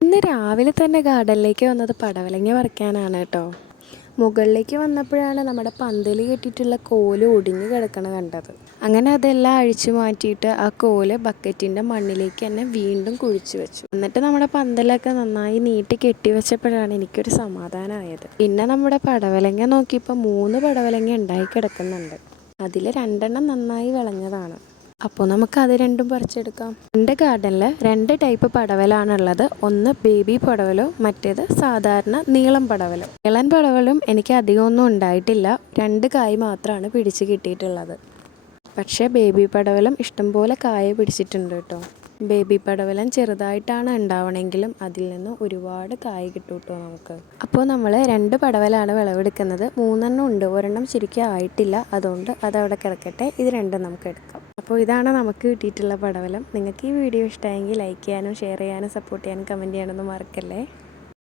ഇന്ന് രാവിലെ തന്നെ ഗാർഡനിലേക്ക് വന്നത് പടവലങ്ങ പറിക്കാനാണ് കേട്ടോ. മുകളിലേക്ക് വന്നപ്പോഴാണ് നമ്മുടെ പന്തൽ കെട്ടിയിട്ടുള്ള കോൽ ഒടിഞ്ഞു കിടക്കണ കണ്ടത്. അങ്ങനെ അതെല്ലാം അഴിച്ചു മാറ്റിയിട്ട് ആ കോൽ ബക്കറ്റിന്റെ മണ്ണിലേക്ക് തന്നെ വീണ്ടും കുഴിച്ചു വെച്ചു. എന്നിട്ട് നമ്മുടെ പന്തലൊക്കെ നന്നായി നീട്ടി കെട്ടി വെച്ചപ്പോഴാണ് എനിക്കൊരു സമാധാനമായത് പിന്നെ നമ്മുടെ പടവലങ്ങ നോക്കിയപ്പോൾ മൂന്ന് പടവലങ്ങ ഉണ്ടായി കിടക്കുന്നുണ്ട്. അതിൽ രണ്ടെണ്ണം നന്നായി വിളഞ്ഞതാണ്. അപ്പോൾ നമുക്ക് അത് രണ്ടും പറിച്ചെടുക്കാം. എന്റെ ഗാർഡനിൽ രണ്ട് ടൈപ്പ് പടവലാണുള്ളത്. ഒന്ന് ബേബി പടവലും മറ്റേത് സാധാരണ നീളം പടവലും. ഇളൻ പടവലും എനിക്ക് അധികമൊന്നും ഉണ്ടായിട്ടില്ല. രണ്ട് കായ് മാത്രമാണ് പിടിച്ച് കിട്ടിയിട്ടുള്ളത്. പക്ഷേ ബേബി പടവലം ഇഷ്ടംപോലെ കായ പിടിച്ചിട്ടുണ്ട് കേട്ടോ. ബേബി പടവലം ചെറുതായിട്ടാണ് ഉണ്ടാവണമെങ്കിലും അതിൽ നിന്ന് ഒരുപാട് കായ് കിട്ടും കേട്ടോ നമുക്ക്. അപ്പോൾ നമ്മൾ രണ്ട് പടവലാണ് വിളവെടുക്കുന്നത്. മൂന്നെണ്ണം ഉണ്ട്. ഒരെണ്ണം ശരിക്കും ആയിട്ടില്ല. അതുകൊണ്ട് അതവിടെ കിടക്കട്ടെ. ഇത് രണ്ടും നമുക്ക് എടുക്കാം. അപ്പോൾ ഇതാണ് നമുക്ക് കിട്ടിയിട്ടുള്ള പടവലം നിങ്ങൾക്ക് ഈ വീഡിയോ ഇഷ്ടമായെങ്കിൽ ലൈക്ക് ചെയ്യാനും ഷെയർ ചെയ്യാനും സപ്പോർട്ട് ചെയ്യാനും കമന്റ് ചെയ്യാനൊന്നും മറക്കല്ലേ?